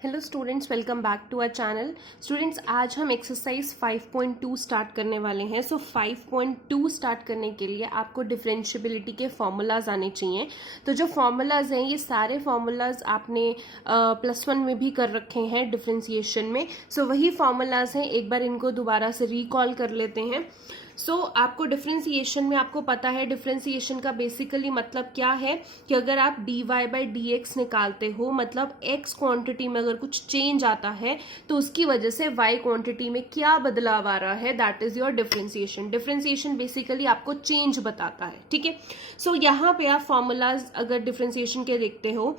Hello students, welcome back to our channel. Students, आज हम exercise 5.2 start करने वाले हैं। 5.2 स्टार्ट करने के लिए आपको डिफरेंशिएबिलिटी के फॉर्मूलाज आने चाहिए। तो जो फॉर्मूलाज हैं, ये सारे फॉर्मूलाज आपने +1 में भी कर रखे हैं डिफरेंशिएशन में। वही फॉर्मूलाज हैं, एक बार इनको दोबारा से रिकॉल कर लेते हैं। आपको डिफरेंशिएशन में आपको पता है डिफरेंशिएशन का बेसिकली मतलब क्या है कि अगर आप dy/dx निकालते हो, मतलब x क्वांटिटी में अगर कुछ चेंज आता है तो उसकी वजह से y क्वांटिटी में क्या बदलाव आ रहा है, that is your differentiation. Differentiation basically आपको चेंज बताता है, ठीक है। यहाँ पे आप फॉर्मूलाज अगर डिफरेंशिएशन के देखते हो,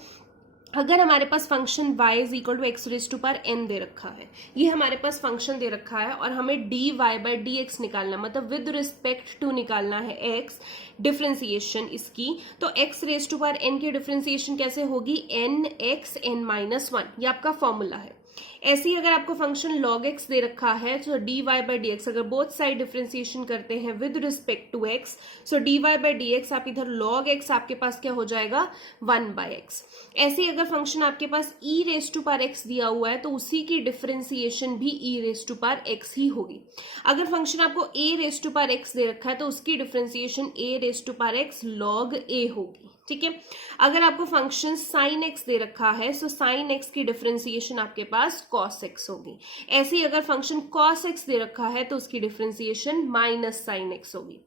अगर हमारे पास function y is equal to x raise to power n दे रखा है, ये हमारे पास फंक्शन दे रखा है और हमें dy/dx निकालना, मतलब विद रिस्पेक्ट टू निकालना है x डिफरेंशिएशन इसकी। तो x raise to power n की डिफरेंशिएशन कैसे होगी, nx n-1, ये आपका फॉर्मूला है। ऐसे ही अगर आपको फंक्शन log x दे रखा है तो dy/dx अगर बोथ साइड डिफरेंशिएशन करते हैं with respect to x, so dy/dx आप इधर log x आपके पास क्या हो जाएगा 1/x। ऐसे ही अगर फंक्शन आपके पास e⁻x दिया हुआ है तो उसी की डिफरेंशिएशन भी e⁻x ही होगी। अगर फंक्शन आपको a⁻x दे रखा है तो उसकी डिफरेंशिएशन a⁻x log a होगी, ठीक है। अगर आपको फंक्शन sin x दे रखा है तो sin x की डिफरेंशिएशन आपके पास cos x होगी। ऐसे ही अगर फंक्शन cos x दे रखा है तो उसकी डिफरेंशिएशन -sin x होगी।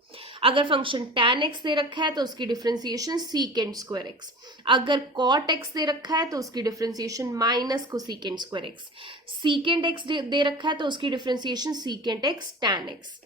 अगर फंक्शन tan x दे रखा है तो उसकी डिफरेंशिएशन sec²x। अगर cot x दे रखा है तो उसकी डिफरेंशिएशन -cosec²x। secant x दे रखा है तो उसकी differentiation secant x tan x।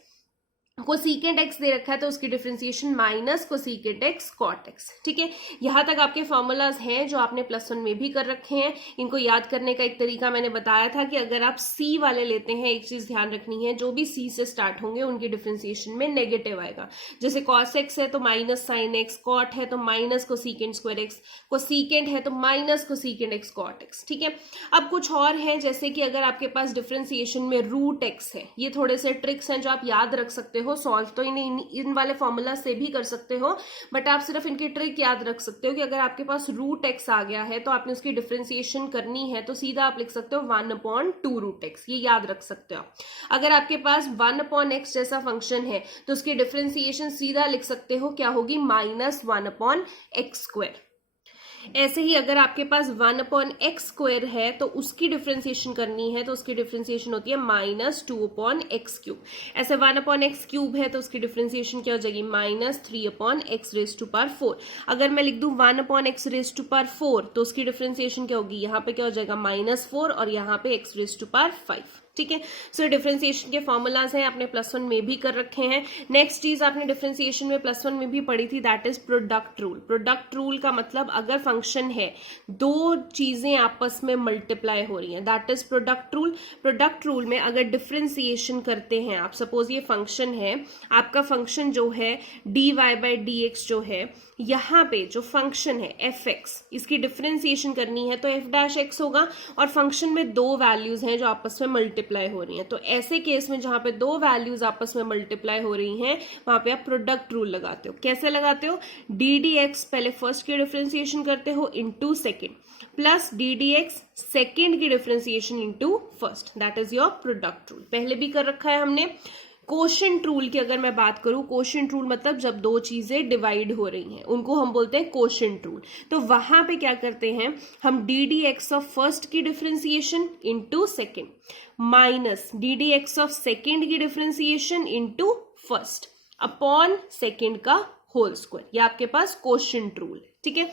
Cosecant x दे रखा है तो उसकी differentiation -cosecant x cot x, ठीक है। यहां तक आपके फॉर्मूलाज हैं जो आपने +1 में भी कर रखे हैं। इनको याद करने का एक तरीका मैंने बताया था कि अगर आप c वाले लेते हैं, एक चीज ध्यान रखनी है, जो भी c से स्टार्ट होंगे उनकी डिफरेंशिएशन में नेगेटिव आएगा। जैसे cos x है तो -sin x, cot है तो -cosec²x, कोसेकेंट है तो -cosecant x cot x, ठीक है। अब कुछ और है, जैसे कि अगर आपके पास डिफरेंशिएशन में √x है, ये थोड़े से ट्रिक्स हैं जो आप याद रख सकते हो। सॉल्व तो इन वाले फॉर्मूला से भी कर सकते हो, बट आप सिर्फ इनकी ट्रिक याद रख सकते हो कि अगर आपके पास √x आ गया है तो आपने उसकी डिफरेंशिएशन करनी है तो सीधा आप लिख सकते हो 1/2√x, ये याद रख सकते हो। अगर आपके पास 1/x जैसा फंक्शन है तो उसकी डिफरेंशिएशन सीधा लिख सकते हो, क्या होगी, -1/x²। ऐसे ही अगर आपके पास 1/x² है तो उसकी डिफरेंशिएशन करनी है तो उसकी डिफरेंशिएशन होती है -2/x³। ऐसे 1/x³ है तो उसकी डिफरेंशिएशन क्या हो जाएगी, -3/x⁴। अगर मैं लिख दूं 1/x⁴ तो उसकी डिफरेंशिएशन क्या होगी, यहाँ पे क्या हो जाएगा -4 और यहाँ पे x⁵, ठीक है। डिफरेंशिएशन के फॉर्मूलाज हैं, आपने +1 में भी कर रखे हैं। नेक्स्ट चीज आपने डिफरेंशिएशन में +1 में भी पढ़ी थी, that is product rule. Product rule का मतलब अगर फंक्शन है, दो चीजें आपस में मल्टीप्लाई हो रही हैं, that is product rule. Product rule में अगर डिफरेंशिएशन करते हैं आप, सपोज ये फंक्शन है, आपका फंक्शन जो है dy/dx जो है, यहाँ पे जो फंक्शन है f(x), इसकी डिफरेंशिएशन करनी है तो f' होगा, और फंक्शन में दो वैल्यूज हैं जो आपस में मल्टीप्लाई हो रही हैं। तो ऐसे केस में जहां पे दो वैल्यूज आपस में मल्टीप्लाई हो रही हैं, वहां पे आप प्रोडक्ट रूल लगाते हो। कैसे लगाते हो, ddx पहले फर्स्ट की डिफरेंशिएशन करते हो into second, plus ddx second की differentiation into first, that is your product rule. पहले भी कर रखा है हमने। कोशेंट रूल की अगर मैं बात करूं, कोशेंट रूल मतलब जब दो चीजें डिवाइड हो रही हैं उनको हम बोलते हैं कोशेंट रूल। तो वहां पे क्या करते हैं हम, ddx ऑफ फर्स्ट की differentiation into second minus ddx of second की differentiation into first upon second का होल स्क्वायर, ये आपके पास कोशेंट रूल, ठीक है।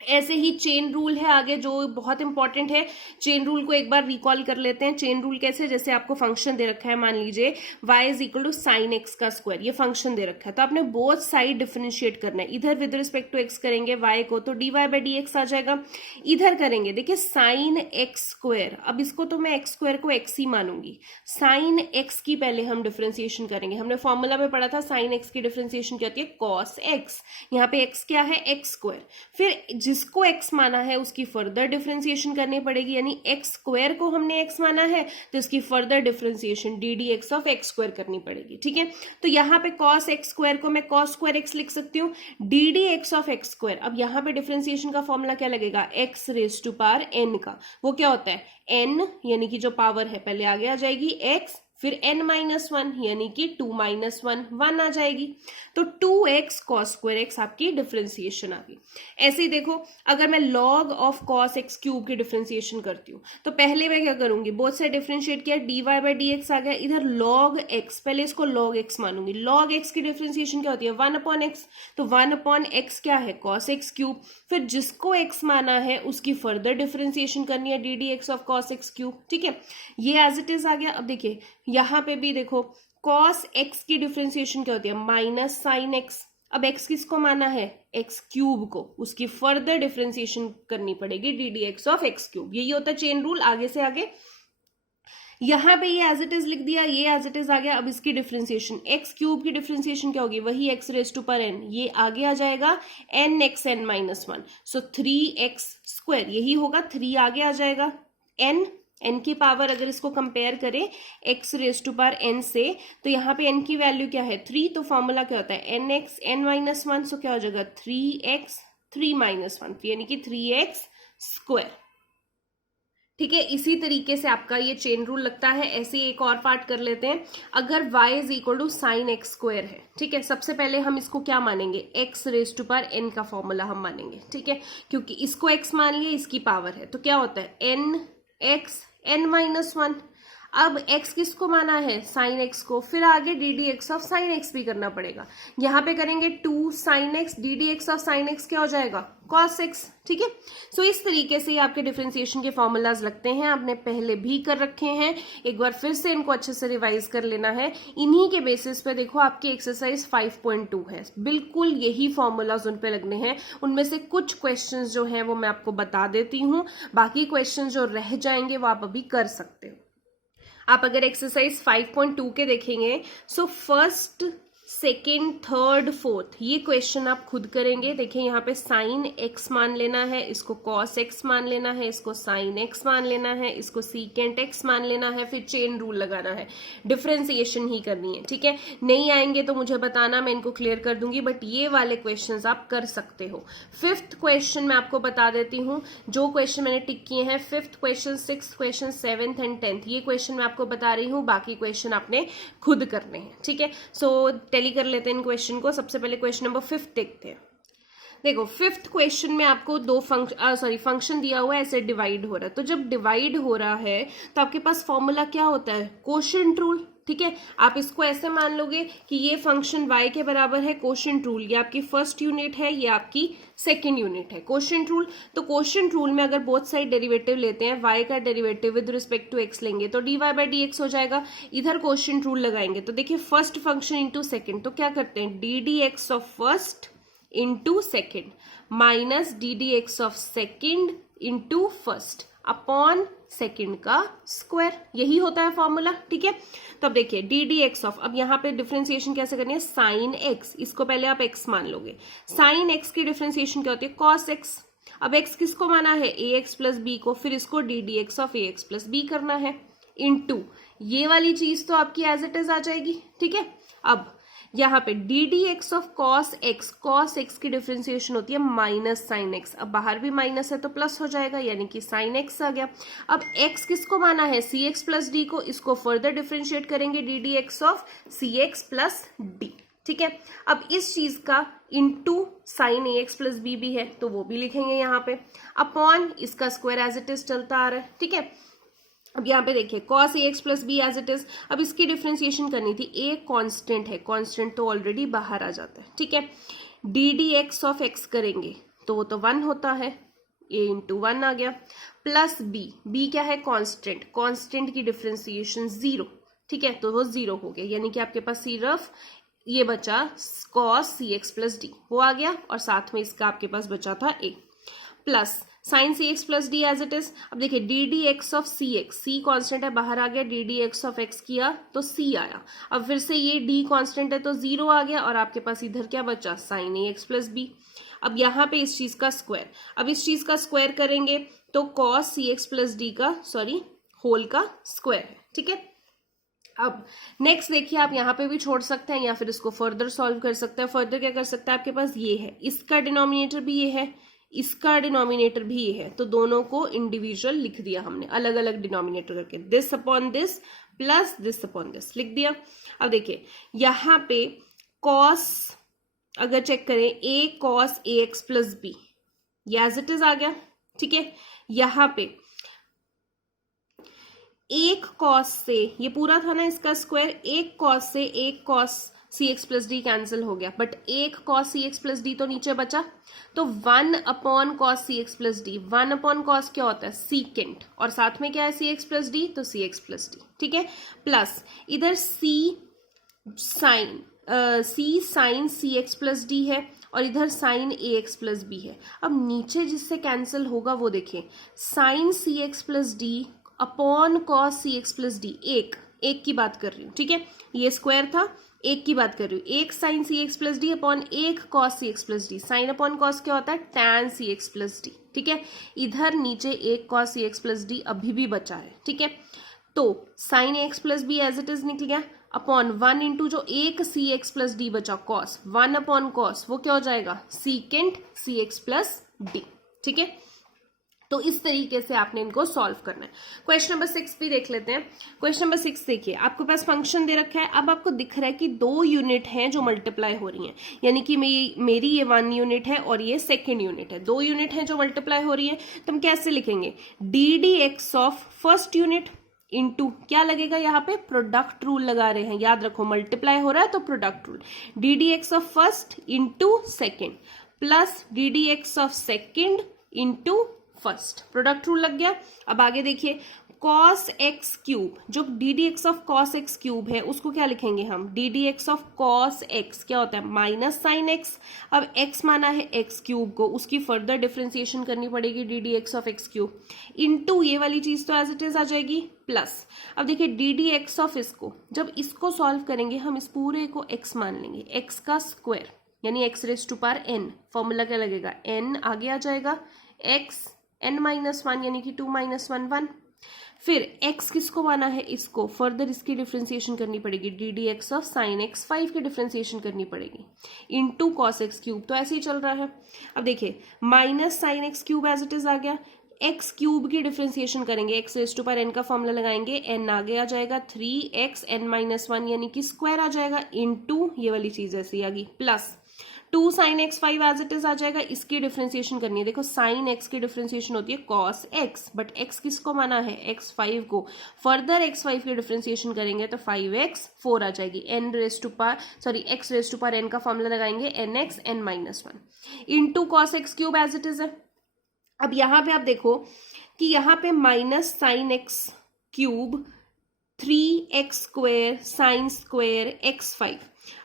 ऐसे ही चेन रूल है आगे जो बहुत इंपॉर्टेंट है। चेन रूल को एक बार रिकॉल कर लेते हैं। चेन रूल कैसे, जैसे आपको फंक्शन दे रखा है, मान लीजिए y is equal to sin x², ये फंक्शन दे रखा है, तो आपने बोथ साइड डिफरेंशिएट करना है। इधर विद रिस्पेक्ट टू x करेंगे y को तो dy/dx आ जाएगा, इधर करेंगे देखिए sin x², अब इसको तो मैं x² को x ही मानूंगी, sin x की पहले हम डिफरेंशिएशन करेंगे। हमने फॉर्मूला में पढ़ा था sin x की डिफरेंशिएशन क्या होती है, cos x, यहाँ पे x क्या है, x²। फिर जिसको x माना है उसकी फर्दर डिफरेंशिएशन करनी पड़ेगी, यानी x स्क्वायर को हमने x माना है तो इसकी further differentiation D D X of X square करनी पड़ेगी। ठीक है, तो यहाँ पे cos x स्क्वायर को मैं cos स्क्वायर x लिख सकती हूँ, D D X of X square. अब यहाँ पे डिफरेंशिएशन का फॉर्मूला क्या लगेगा, x raise to power n का, वो क्या होता है n, यानी कि जो पावर है पहले आगे आ जाएगी x, फिर n माइनस वन यानी कि 2 माइनस वन 1 आ जाएगी, तो 2x cos स्क्वायर x आपकी डिफरेंशिएशन आ गई। ऐसे ही देखो, अगर मैं log of cos x cube की डिफरेंशिएशन करती हूँ तो पहले मैं क्या करूंगी, बोथ साइड डिफरेंशिएट किया, dy बाई डी एक्स आ गया, इधर log x, पहले इसको log x मानूंगी। log x की डिफरेंशिएशन क्या होती है 1 अपॉन एक्स, तो 1 अपॉन एक्स क्या है cos x क्यूब, फिर जिसको x माना है उसकी फर्दर डिफरेंशिएशन करनी है D D X of cos x cube. ठीक है, ये एज इट इज आ गया। अब देखिए यहाँ पे भी देखो cos x की डिफरेंशिएशन क्या होती है माइनस साइन x, अब x किसको माना है x क्यूब को, उसकी फर्दर डिफरेंशिएशन करनी पड़ेगी D D X of x cube. यही होता है चेन रूल आगे से आगे। यहाँ पे ये एज इट इज लिख दिया, ये एज इट इज आ गया। अब इसकी डिफरेंशिएशन x क्यूब की डिफरेंशिएशन क्या होगी, वही x raise to power n, ये आगे आ जाएगा n x n minus one, so 3x square, यही होगा 3 आगे आ जाएगा, n की पावर अगर इसको कंपेयर करें x raise to power n से, तो यहाँ पे n की वैल्यू क्या है 3, तो फॉर्मूला क्या होता है nx n माइनस वन, सो क्या हो जाएगा 3x 3 माइनस वन, यानी कि 3x स्क्वायर। ठीक है, इसी तरीके से आपका ये चेन रूल लगता है। ऐसे एक और पार्ट कर लेते हैं, अगर y is equal to sine X square है, ठीक है, सबसे पहले हम इसको क्या मानेंगे x raise to power n का फॉर्मूला हम मानेंगे। ठीक है, क्योंकि इसको x मान लिया, इसकी पावर है, तो क्या होता है n x n minus one. अब x किसको माना है साइन x को, फिर आगे D D X of sine x भी करना पड़ेगा। यहाँ पे करेंगे 2 sine x, D D X of sine x क्या हो जाएगा cos x। ठीक है, सो इस तरीके से आपके डिफरेंशिएशन के फॉर्मूलाज लगते हैं, आपने पहले भी कर रखे हैं, एक बार फिर से इनको अच्छे से रिवाइज कर लेना है। इन्हीं के बेसिस पे देखो आपकी एक्सरसाइज 5.2 है, बिल्कुल यही फॉर्मूलाज उन पे लगने हैं। उनमें से कुछ क्वेश्चंस जो हैं वो मैं आपको बता देती हूँ, बाकी क्वेश्चंस जो रह जाएंगे वो आप अभी कर सकते हो। आप अगर एक्सरसाइज 5.2 के देखेंगे, so first second third fourth ये क्वेश्चन आप खुद करेंगे। देखिए यहाँ पे साइन x मान लेना है, इसको cos x मान लेना है, इसको साइन x मान लेना है, इसको सीकेंट x मान लेना है, फिर चेन रूल लगाना है, डिफरेंशिएशन ही करनी है। ठीक है, नहीं आएंगे तो मुझे बताना, मैं इनको क्लियर कर दूंगी, बट ये वाले क्वेश्चंस आप कर सकते हो। फिफ्थ क्वेश्चन मैं आपको बता देती हूँ, जो क्वेश्चन मैंने टिक किए हैं, fifth question, sixth question, 7th and 10th, ये क्वेश्चन मैं आपको बता रही हूँ, बाकी क्वेश्चन आपने खुद करने हैं। ठीक है, सो टैली कर लेते हैं इन क्वेश्चन को। सबसे पहले क्वेश्चन नंबर 5 देखते हैं। देखो फिफ्थ क्वेश्चन में आपको दो फंक्शन दिया हुआ है, ऐसे डिवाइड हो रहा है, तो जब डिवाइड हो रहा है तो आपके पास फॉर्मूला क्या होता है कोशेंट रूल। ठीक है, आप इसको ऐसे मान लोगे कि ये फंक्शन y के बराबर है कोशेंट रूल, ये आपकी फर्स्ट यूनिट है, ये आपकी सेकेंड यूनिट है कोशेंट रूल। तो कोशेंट रूल में अगर बोथ साइड डेरिवेटिव लेते हैं, y का derivative with respect to x लेंगे तो dy बाई डी एक्स हो जाएगा। इधर कोशेंट रूल लगाएंगे तो देखिए फर्स्ट फंक्शन इंटू सेकेंड, तो क्या करते हैं D D X of first into second minus D D X of second into first upon second का स्क्वायर, यही होता है फॉर्मूला। ठीक है, तो अब देखिए डी डी एक्स ऑफ, अब यहाँ पे डिफरेंशिएशन कैसे करनी है साइन एक्स, इसको पहले आप एक्स मान लोगे, साइन एक्स की डिफरेंशिएशन क्या होती है कॉस एक्स। अब एक्स किसको माना है ए एक्स प्लस बी को, फिर इसको D D X of A x plus B करना है इनटू ये वाली चीज तो आपकी एज इट इज आ जाएगी। ठीक है, अब यहाँ पे D D X of cos x की डिफरेंशिएशन होती है माइनस साइन एक्स, अब बाहर भी माइनस है तो प्लस हो जाएगा, यानी कि साइन एक्स आ गया। अब एक्स किसको माना है सी एक्स प्लस डी को, इसको फर्दर डिफरेंशिएट करेंगे D D X of C x plus D. ठीक है, अब इस चीज का इंटू साइन ए एक्स प्लस बी भी है तो वो भी लिखेंगे यहाँ पे, अपॉन इसका स्क्वायर एज इट इज चलता आ रहा है। ठीक है, अब यहाँ पे देखिए cos ax plus B as it is, अब इसकी डिफरेंशिएशन करनी थी, a कांस्टेंट है, कांस्टेंट तो ऑलरेडी बाहर आ जाता है। ठीक है, D D X of X करेंगे तो वो तो 1 होता है, a इंटू 1 आ गया, प्लस b क्या है कांस्टेंट, कांस्टेंट की डिफरेंशिएशन 0। ठीक है, तो वो 0 हो गया, यानी कि आपके पास सिर्फ ये बचा cos cx प्लस डी, वो आ गया, और साथ में इसका आपके पास बचा था a plus sine C x plus D as it is. अब देखिए D D X of C X, C constant है बाहर आ गया, D D X of X किया तो सी आया, अब फिर से ये डी कॉन्स्टेंट है तो 0 आ गया, और आपके पास इधर क्या बचा साइन ए एक्स प्लस बी। अब यहाँ पे इस चीज का स्क्वायर, अब इस चीज का स्क्वायर करेंगे तो cos cx प्लस डी का होल का स्क्वायर है, ठीक है। अब नेक्स्ट देखिए, आप यहाँ पे भी छोड़ सकते हैं या फिर इसको फर्दर सॉल्व कर सकते हैं। फर्दर क्या कर सकते हैं, आपके पास ये है, इसका डिनोमिनेटर भी ये है, इसका डिनोमिनेटर भी ये है, तो दोनों को इंडिविजुअल लिख दिया हमने अलग अलग डिनोमिनेटर करके, this upon this plus this upon this लिख दिया। अब देखिए यहाँ पे कॉस अगर चेक करें a cos ax plus B, ये एज इट इज आ गया, ठीक है। यहाँ पे एक कॉस से, ये पूरा था ना इसका स्क्वायर, एक कॉस से एक cos c x plus d cancel हो गया, बट एक cos c x plus d तो नीचे बचा, तो 1 upon cos c x plus d, 1 upon cos क्या होता है सीकेंट, और साथ में क्या है सी एक्स प्लस डी, तो सी एक्स प्लस डी, ठीक है। प्लस इधर सी साइन सी एक्स प्लस डी है और इधर साइन ए एक्स प्लस बी है। अब नीचे जिससे कैंसिल होगा वो देखिए, साइन सी x plus d upon cos c x plus d, एक की बात कर रही हूँ, ठीक है, ये स्क्वायर था, एक की बात कर रही हूँ, एक साइन सी एक्स प्लस डी अपॉन एक cos c x plus d, sine upon cos क्या होता है tan c x plus D, ठीक है। इधर नीचे एक cos c x plus d अभी भी बचा है, ठीक है, तो sine x plus B as it is निकल गया, अपॉन 1 इंटू जो एक सी एक्स प्लस डी बचा कॉस, 1 अपॉन कॉस वो क्या हो जाएगा सीकेंट सी एक्स प्लस डी, ठीक है। तो इस तरीके से आपने इनको सॉल्व करना है। क्वेश्चन नंबर 6 भी देख लेते हैं। क्वेश्चन नंबर 6 देखिए, आपके पास फंक्शन दे रखा है, अब आपको दिख रहा है कि 2 यूनिट हैं जो मल्टीप्लाई हो रही हैं, यानी कि मेरी ये 1 यूनिट है और ये सेकेंड यूनिट है, 2 यूनिट हैं जो मल्टीप्लाई हो रही है, तो हम कैसे लिखेंगे, D D X of first unit into क्या लगेगा, यहाँ पे प्रोडक्ट रूल लगा रहे हैं, याद रखो मल्टीप्लाई हो रहा है तो product rule, D D X of first into second plus D D X of second into first, product rule लग गया। अब आगे देखिए, cos x क्यूब, जो D D X of cos x cube है उसको क्या लिखेंगे हम, D D X of cos x क्या होता है माइनस साइन x, अब x माना है x क्यूब को, उसकी फर्दर डिफरेंशिएशन करनी पड़ेगी, D D X of x cube into ये वाली चीज तो एज इट इज आ जाएगी प्लस। अब देखिए डी डी एक्स ऑफ इसको, जब इसको सॉल्व करेंगे हम इस पूरे को x मान लेंगे, x का स्क्वायर यानी x raise to power n, formula क्या लगेगा n आगे आ जाएगा, x n माइनस 1 यानी कि 2 माइनस 1 1, फिर x किसको माना है इसको, फर्दर इसकी डिफरेंशिएशन करनी पड़ेगी, D D X of sign x 5 की डिफरेंशिएशन करनी पड़ेगी इनटू कॉस एक्स क्यूब, तो ऐसे ही चल रहा है। अब देखिए minus sine x cube as it is आ गया, एक्स क्यूब की डिफरेंशिएशन करेंगे, x raise to power n का फॉर्मूला लगाएंगे, एन आगे आ जाएगा 3x n माइनस 1 यानी कि स्क्वायर आ जाएगा इनटू ये वाली चीज ऐसी आ गई plus 2 sine x 5 as it is आ जाएगा, इसकी डिफरेंशिएशन करनी है, देखो साइन एक्स की डिफरेंशिएशन होती है कॉस एक्स, बट एक्स किसको माना है x5 को, फर्दर x5 की डिफरेंशिएशन करेंगे तो 5x 4 आ जाएगी, x raise to power n का फॉर्मूला लगाएंगे nx n minus 1 into cos X cube as it is है। अब यहाँ पे आप देखो कि यहाँ पे minus sine x cube 3x square sine square x5,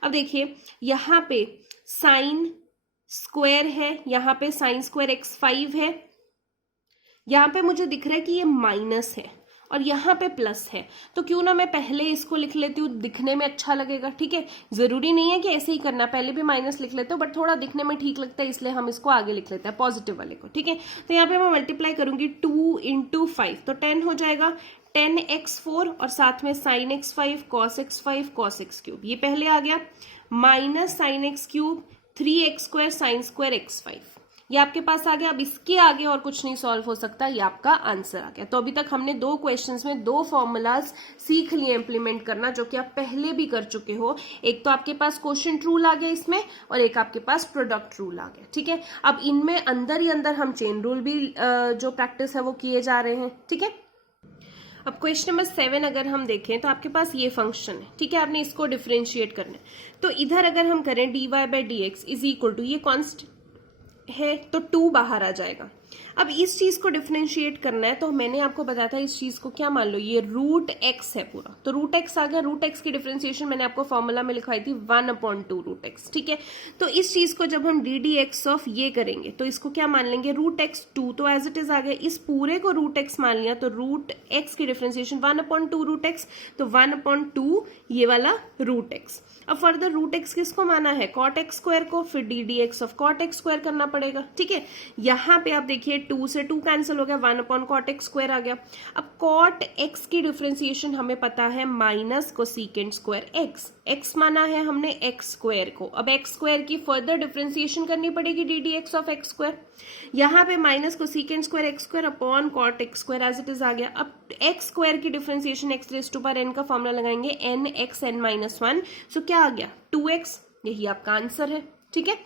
अब देखिए यहाँ पे साइन स्क्वायर है, यहाँ पे साइन स्क्वायर x5 है, यहाँ पे मुझे दिख रहा है कि ये माइनस है और यहाँ पे प्लस है, तो क्यों ना मैं पहले इसको लिख लेती हूँ, दिखने में अच्छा लगेगा, ठीक है, जरूरी नहीं है कि ऐसे ही करना, पहले भी माइनस लिख लेते हो बट थोड़ा दिखने में ठीक लगता है इसलिए हम इसको आगे लिख लेते हैं पॉजिटिव वाले को, ठीक है। तो यहाँ पे मैं मल्टीप्लाई करूंगी 2 इंटू 5 तो 10 हो जाएगा, 10x4 और साथ में sine x5 cos x5 cos x cube, ये पहले आ गया, minus sine x cube 3x square sine square x5, ये आपके पास आ गया। अब इसके आगे और कुछ नहीं सॉल्व हो सकता, ये आपका आंसर आ गया। तो अभी तक हमने 2 क्वेश्चंस में 2 फॉर्मूलाज सीख लिए इंप्लीमेंट करना, जो कि आप पहले भी कर चुके हो। एक तो आपके पास क्वोशिएंट रूल आ गया इसमें और एक आपके पास प्रोडक्ट रूल आ गया, ठीक है। अब इनमें अंदर ही अंदर हम चेन रूल भी जो प्रैक्टिस है वो किए जा रहे हैं, ठीक है। अब क्वेश्चन नंबर 7 अगर हम देखें तो आपके पास ये फंक्शन है, ठीक है, आपने इसको डिफरेंशिएट करना है। तो इधर अगर हम करें dy by D X is equal to, ये कॉन्स्टेंट है तो 2 बाहर आ जाएगा। अब इस चीज को डिफरेंशिएट करना है, तो मैंने आपको बताया था इस चीज को क्या मान लो, ये रूट एक्स है पूरा, तो रूट एक्स आ गया। रूट एक्स की डिफरेंशिएशन मैंने आपको फॉर्मूला में लिखवाई थी 1/2 रूट एक्स, ठीक है। तो इस चीज को जब हम डी डी एक्स ऑफ ये करेंगे तो इसको क्या मान लेंगे, रूट एक्स 2, तो एज इट इज आ गया। इस पूरे को रूट एक्स मान लिया, तो रूट एक्स की डिफरेंशिएशन 1/2 रूट एक्स, तो 1/2 ये वाला रूट एक्स। अब फर्दर रूट एक्स किसको माना है, कॉट एक्स स्क्वायर को, फिर D D X of cot X square करना पड़ेगा, ठीक है। यहाँ पे आप देखिए 2 से 2 कैंसिल हो गया, 1/cot x स्क्वायर आ गया। अब कॉट एक्स की डिफरेंशिएशन हमें पता है minus cosecant square X, X माना है हमने एक्स स्क्वायर को, अब एक्स स्क्वायर की फर्दर डिफरेंशिएशन करनी पड़ेगी D D X of X square. यहाँ पे minus cosecant square X square upon cot X square as it is आ गया। अब एक्स स्क्वायर की differentiation X raise to power n का फॉर्मूला लगाएंगे n x n-1, सो क्या आ गया 2x, यही आपका आंसर है, ठीक है।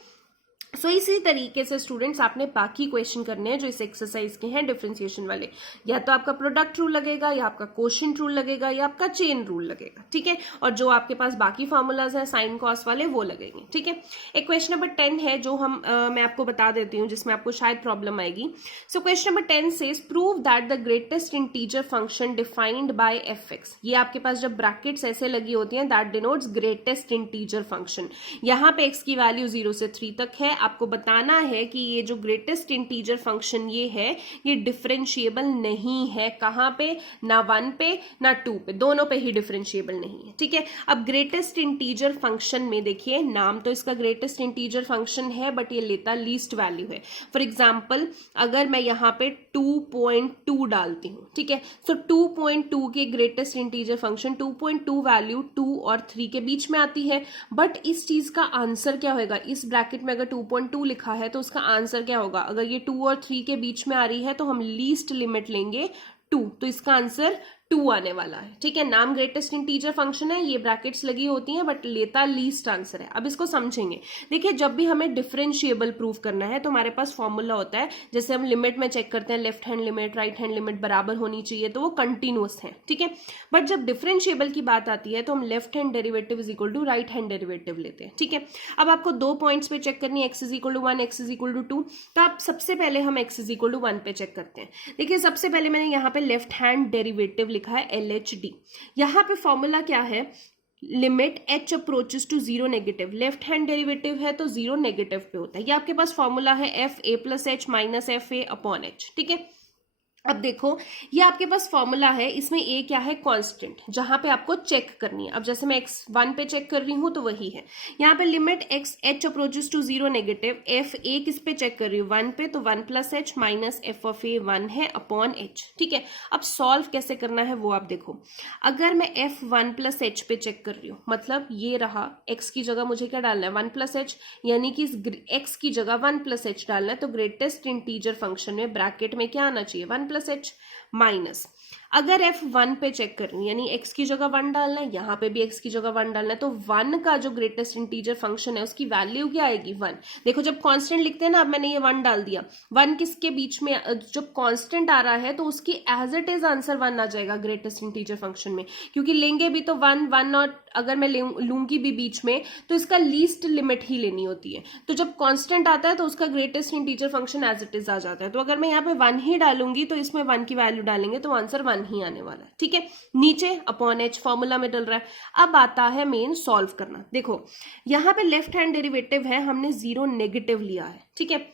सो इसी तरीके से स्टूडेंट्स आपने बाकी क्वेश्चन करने हैं जो इस एक्सरसाइज के हैं डिफरेंशिएशन वाले, या तो आपका प्रोडक्ट रूल लगेगा, या आपका क्वोशिएंट रूल लगेगा, या आपका चेन रूल लगेगा, ठीक है। और जो आपके पास बाकी फॉर्मूलाज हैं साइन कॉस वाले वो लगेंगे, ठीक है। एक क्वेश्चन नंबर 10 है जो मैं आपको बता देती हूँ, जिसमें आपको शायद प्रॉब्लम आएगी। So question number 10 says prove that the greatest integer function defined by F x. ये आपके पास जब ब्रैकेट्स ऐसे लगी होती हैं that denotes greatest integer function. यहाँ पे एक्स की वैल्यू 0 से 3 तक है, आपको बताना है कि ये जो ग्रेटेस्ट इंटीजर फंक्शन ये है ये डिफरेंशिएबल नहीं है, कहां पे, ना 1 पे ना 2 पे, दोनों पे ही डिफरेंशिएबल नहीं है, ठीक है। अब ग्रेटेस्ट इंटीजर फंक्शन में देखिए नाम तो इसका ग्रेटेस्ट इंटीजर फंक्शन है बट ये लेता लीस्ट वैल्यू है। फॉर एग्जाम्पल अगर मैं यहाँ पे 2.2 डालती हूँ, ठीक है, सो 2.2 के ग्रेटेस्ट इंटीजर फंक्शन 2.2 वैल्यू 2 और 3 के बीच में आती है, बट इस चीज का आंसर क्या होगा, इस ब्रैकेट में अगर 2.2 लिखा है तो उसका आंसर क्या होगा, अगर ये 2 और 3 के बीच में आ रही है तो हम लीस्ट लिमिट लेंगे 2, तो इसका आंसर 2 आने वाला है, ठीक है। नाम ग्रेटेस्ट इंटीजर फंक्शन है, ये ब्रैकेट्स लगी होती हैं बट लेता लीस्ट आंसर है। अब इसको समझेंगे, देखिए जब भी हमें डिफरेंशिएबल प्रूव करना है तो हमारे पास फॉर्मूला होता है, जैसे हम लिमिट में चेक करते हैं left hand limit right hand limit बराबर होनी चाहिए तो वो कंटिन्यूअस है, ठीक है। बट जब डिफरेंशिएबल की बात आती है तो हम left hand derivative is equal to right hand derivative लेते हैं, ठीक है। अब आपको 2 पॉइंट्स पे चेक करनी है, x is equal to 1 x is equal to 2, तो आप सबसे पहले हम x इज इक्वल टू 1 पे चेक करते हैं। देखिए सबसे पहले मैंने यहाँ पे लेफ्ट हैंड डेरिवेटिव लिखा है LHD। यहाँ पे फॉर्मूला क्या है, limit h approaches to 0 negative, left hand derivative है तो 0 नेगेटिव पे होता है। ये आपके पास फॉर्मूला है FA plus H minus FA upon H, ठीक है। अब देखो ये आपके पास फॉर्मूला है, इसमें ए क्या है, कांस्टेंट, जहां पे आपको चेक करनी है। अब जैसे मैं x1 पे चेक कर रही हूं तो वही है, यहाँ पे limit x h approaches to 0 negative, f a किस पे चेक कर रही हूँ 1 पे, तो 1 plus h minus f of a 1 है अपॉन h, ठीक है। अब सॉल्व कैसे करना है वो आप देखो, अगर मैं f1 प्लस h पे चेक कर रही हूँ, मतलब ये रहा x की जगह मुझे क्या डालना है 1 प्लस h, यानी कि इस x की जगह 1 प्लस h डालना है, तो ग्रेटेस्ट इंटीजर फंक्शन में ब्रैकेट में क्या आना चाहिए 1 प्लस h माइनस। अगर f1 पे चेक कर रही हूँ यानी x की जगह 1 डालना है, यहाँ पे भी x की जगह 1 डालना है, तो 1 का जो ग्रेटेस्ट इंटीजर फंक्शन है उसकी वैल्यू क्या आएगी 1। देखो जब कांस्टेंट लिखते हैं ना, अब मैंने ये 1 डाल दिया, 1 किसके बीच में, जब कांस्टेंट आ रहा है तो उसकी एज इट इज आंसर 1 आ जाएगा ग्रेटेस्ट इंटीजर फंक्शन में, क्योंकि लेंगे भी तो 1 1 और अगर मैं लूंगी भी बीच में तो इसका लीस्ट लिमिट ही लेनी होती है। तो जब कांस्टेंट आता है तो उसका greatest integer function as it is आ जाता है। तो अगर मैं यहाँ पे 1 ही डालूंगी तो इसमें 1 की वैल्यू डालेंगे तो आंसर 1 ही आने वाला है, ठीक है। नीचे अपॉन h फॉर्मूला में डल रहा है। अब आता है मेन सॉल्व करना। देखो यहाँ पे लेफ्ट हैंड डेरिवेटिव है, हमने 0 नेगेटिव लिया है, ठीक है,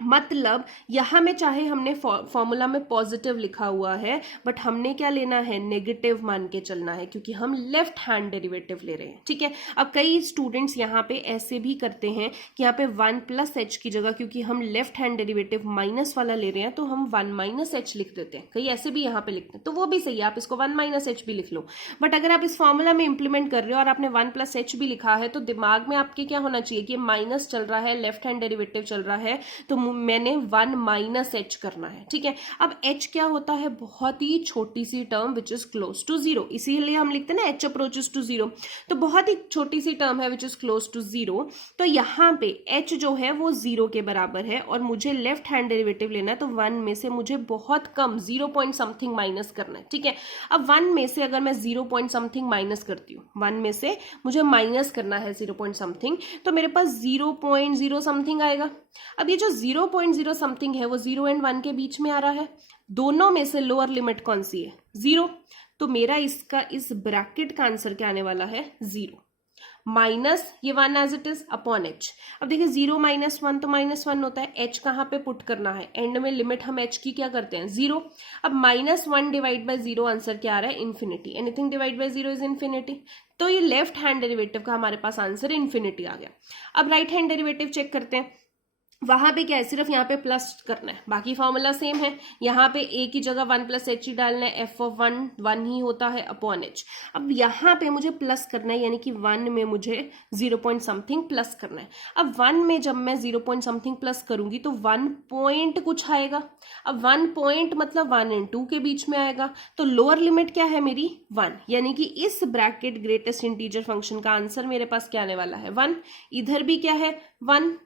मतलब यहां में चाहे हमने फॉर्मूला में पॉजिटिव लिखा हुआ है बट हमने क्या लेना है नेगेटिव मान के चलना है, क्योंकि हम लेफ्ट हैंड डेरिवेटिव ले रहे हैं, ठीक है। अब कई स्टूडेंट्स यहाँ पे ऐसे भी करते हैं कि यहाँ पे 1 प्लस h की जगह, क्योंकि हम लेफ्ट हैंड डेरिवेटिव माइनस वाला ले रहे हैं तो हम 1 माइनस h लिख देते हैं, कई ऐसे भी यहाँ पे लिखते हैं, तो वो भी सही है, आप इसको 1 माइनस h भी लिख लो। बट अगर आप इस फॉर्मूला में इंप्लीमेंट कर रहे हो और आपने 1 प्लस h भी लिखा है तो दिमाग में आपके क्या होना चाहिए कि माइनस चल रहा है, लेफ्ट हैंड डेरिवेटिव चल रहा है, तो मैंने 1 माइनस h करना है, ठीक है। अब h क्या होता है, बहुत ही छोटी सी term which is close to 0, इसीलिए हम लिखते हैं ना h अप्रोचेस टू 0, तो बहुत ही छोटी सी टर्म है विच इज क्लोज टू 0। तो यहाँ पे h जो है वो 0 के बराबर है और मुझे लेफ्ट हैंड डेरिवेटिव लेना है, तो 1 में से मुझे बहुत कम 0 पॉइंट समथिंग माइनस करना है, ठीक है। अब 1 में से अगर मैं 0 पॉइंट समथिंग माइनस करती हूँ, 1 में से मुझे माइनस करना है 0 पॉइंट समथिंग, तो मेरे पास 0.0 समथिंग आएगा। अब ये जो 0.0 समथिंग है वो 0 एंड 1 के बीच में आ रहा है, दोनों में से लोअर लिमिट कौन सी है? 0। तो मेरा इसका इस ब्रैकेट का आंसर क्या आने वाला है? 0 माइनस ये 1 as it is upon H. अब देखिए 0 माइनस 1 तो -1 होता है, एच कहाँ पे पुट करना है? एंड में लिमिट हम एच की क्या करते हैं? 0। अब -1 डिवाइड बाय 0 आंसर क्या आ रहा है? Infinity. Anything divide by 0 is infinity. तो ये लेफ्ट हैंड डेरिवेटिव का हमारे पास आंसर इन्फिनिटी आ गया। अब राइट हैंड डेरिवेटिव चेक करते हैं। वहां पे क्या है? सिर्फ यहाँ पे प्लस करना है, बाकी फॉर्मूला सेम है। यहाँ पे ए की जगह 1 + h ही डालना है, एफ ऑफ 1 ही होता है अपॉन एच। अब यहाँ पे मुझे प्लस करना है, यानी कि 1 में मुझे 0 पॉइंट समथिंग प्लस करना है। अब 1 में जब मैं 0 पॉइंट समथिंग प्लस करूंगी तो 1 पॉइंट कुछ आएगा। अब 1 पॉइंट मतलब 1 और 2 के बीच में आएगा, तो लोअर लिमिट क्या है मेरी? 1, यानी कि इस ब्रैकेट ग्रेटेस्ट इंटीजर फंक्शन का आंसर मेरे पास क्या आने वाला है? 1। इधर भी क्या है? 1।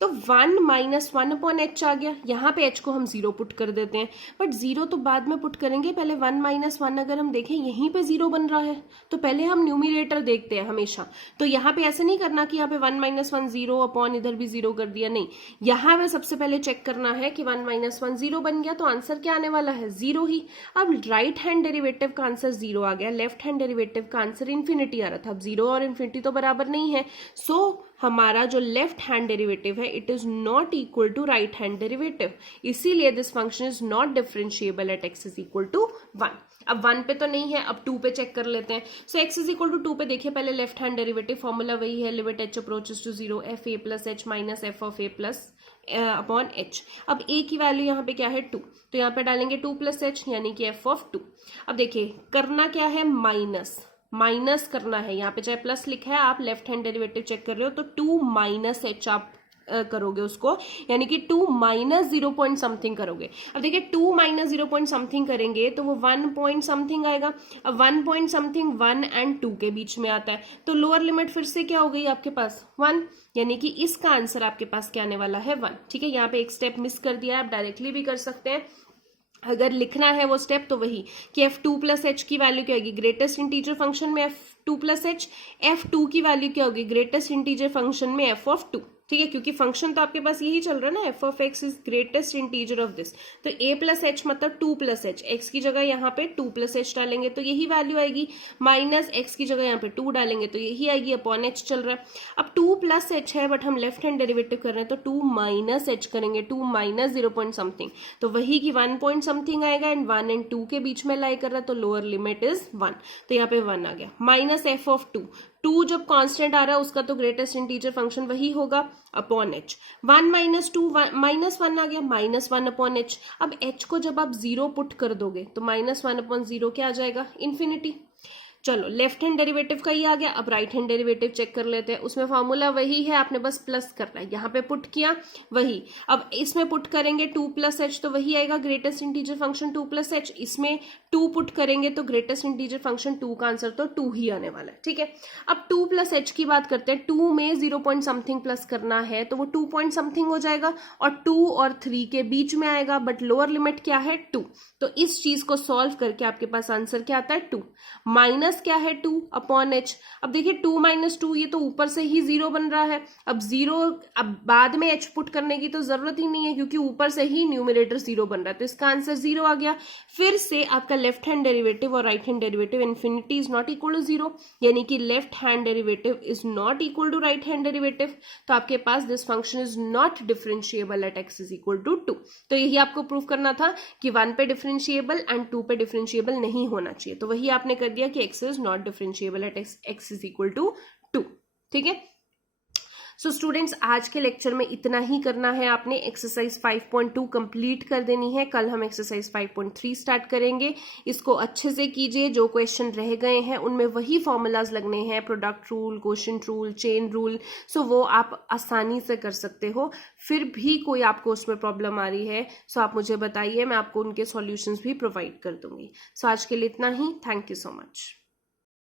तो 1 माइनस 1 अपॉन एच आ गया। यहाँ पे एच को हम 0 पुट कर देते हैं, बट 0 तो बाद में पुट करेंगे, पहले 1 माइनस 1 अगर हम देखें यहीं पे 0 बन रहा है, तो पहले हम न्यूमिरेटर देखते हैं हमेशा। तो यहाँ पे ऐसे नहीं करना कि यहाँ पे 1 माइनस 1 0 अपॉन इधर भी 0 कर दिया, नहीं। यहाँ पे सबसे पहले चेक करना है कि 1 माइनस 1 0 बन गया, तो आंसर क्या आने वाला है? 0 ही। अब राइट हैंड डेरिवेटिव का आंसर 0 आ गया, लेफ्ट हैंड डेरिवेटिव का आंसर इन्फिनिटी आ रहा था। अब 0 और इन्फिनिटी तो बराबर नहीं है, सो हमारा जो लेफ्ट हैंड डेरिवेटिव है it is not equal to right hand derivative, इसीलिए this function is not differentiable at x is equal to 1। अब 1 पे तो नहीं है, अब 2 पे चेक कर लेते हैं। सो x इज इक्वल टू 2 पे देखिए, पहले लेफ्ट हैंड डेरिवेटिव फॉर्मूला वही है, limit h approaches to 0 f a plus h minus f of a plus upon h। अब a की वैल्यू यहाँ पे क्या है? 2, तो यहाँ पे डालेंगे 2 + h यानी कि f ऑफ 2। अब देखिए करना क्या है? माइनस करना है, यहाँ पे चाहे प्लस लिखा है, आप लेफ्ट हैंड डेरिवेटिव चेक कर रहे हो तो 2 माइनस एच आप करोगे उसको, यानी कि 2 माइनस 0 पॉइंट समथिंग करोगे। अब देखिए 2 माइनस 0 पॉइंट समथिंग करेंगे तो वो 1 पॉइंट समथिंग आएगा। अब 1 पॉइंट समथिंग 1 एंड 2 के बीच में आता है, तो लोअर लिमिट फिर से क्या हो गई आपके पास? 1, यानी कि इसका आंसर आपके पास क्या आने वाला है? 1। ठीक है, यहाँ पे एक स्टेप मिस कर दिया है, आप डायरेक्टली भी कर सकते हैं। अगर लिखना है वो स्टेप तो वही कि f2 + h की वैल्यू क्या होगी? ग्रेटेस्ट इंटीजर फंक्शन में f2 + h, f2 की वैल्यू क्या होगी? ग्रेटेस्ट इंटीजर फंक्शन में f ऑफ 2। ठीक है, क्योंकि फंक्शन तो आपके पास यही चल रहा है ना, f of x is greatest integer of this, तो a + h मतलब 2 + h, x की जगह यहाँ पे 2 + h डालेंगे तो यही वैल्यू आएगी, माइनस x की जगह यहाँ पे 2 डालेंगे तो यही आएगी, अपॉन h चल रहा है। अब 2 + h है, बट हम लेफ्ट हैंड डेरिवेटिव कर रहे हैं तो 2 माइनस h करेंगे, 2 माइनस 0 पॉइंट समथिंग, तो वही की 1 पॉइंट समथिंग आएगा, एंड 1 एंड 2 के बीच में लाई कर रहा है, तो लोअर लिमिट इज 1, तो यहाँ पे 1 आ गया। माइनस f ऑफ 2 जब कांस्टेंट आ रहा है उसका तो ग्रेटेस्ट इंटीजर फंक्शन वही होगा, अपॉन h। 1 माइनस 2 -1 आ गया, -1 अपॉन h। अब h को जब आप 0 पुट कर दोगे तो -1 अपॉन 0 क्या आ जाएगा? इन्फिनिटी। चलो लेफ्ट हैंड डेरिवेटिव का ही आ गया, अब राइट हैंड डेरिवेटिव चेक कर लेते हैं। उसमें फॉर्मूला वही है, आपने बस प्लस करना है, यहाँ पे पुट किया वही। अब इसमें पुट करेंगे 2 + h तो वही आएगा ग्रेटेस्ट इंटीजर फंक्शन 2 + h, इसमें 2 पुट करेंगे तो ग्रेटेस्ट इंटीजर फंक्शन 2 का आंसर तो 2 ही आने वाला है। ठीक है, अब 2 + h की बात करते हैं। 2 में 0 पॉइंट समथिंग प्लस करना है तो वो 2 पॉइंट समथिंग हो जाएगा, और 2 और 3 के बीच में आएगा, बट लोअर लिमिट क्या है? 2। तो इस चीज को सॉल्व करके आपके पास आंसर क्या आता है? 2 माइनस क्या है? 2 अपॉन h। अब देखिए 2 - 2 ये तो ऊपर से ही 0 बन रहा है, अब 0 अब बाद में h पुट करने की तो जरूरत ही नहीं है, क्योंकि ऊपर से ही न्यूमरेटर 0 बन रहा है, तो इसका आंसर 0 आ गया। फिर से आपका लेफ्ट हैंड डेरिवेटिव और right hand derivative, infinity is not equal to 0, यानी कि left hand derivative is not equal to right hand derivative, तो आपके पास this function is not differentiable at x is equal to 2। तो यही आपको prove करना था कि 1 पे डिफरेंशिएबल एंड 2 पे डिफरेंशिएबल नहीं होना चाहिए, तो वही आपने कर दिया कि x is not differentiable at x is equal to 2। ठीक है, सो स्टूडेंट्स आज के लेक्चर में इतना ही करना है आपने। एक्सरसाइज 5.2 कंप्लीट कर देनी है, कल हम एक्सरसाइज 5.3 स्टार्ट करेंगे। इसको अच्छे से कीजिए, जो क्वेश्चन रह गए हैं उनमें वही फॉर्मूलाज लगने हैं, product rule, quotient rule, chain rule, so वो आप आसानी से कर सकते हो। फिर भी कोई आपको उसमें प्रॉब्लम आ रही है सो आप मुझे बताइए, मैं आपको उनके सॉल्यूशंस भी प्रोवाइड कर दूंगी। सो आज के लिए इतना ही, थैंक यू सो मच।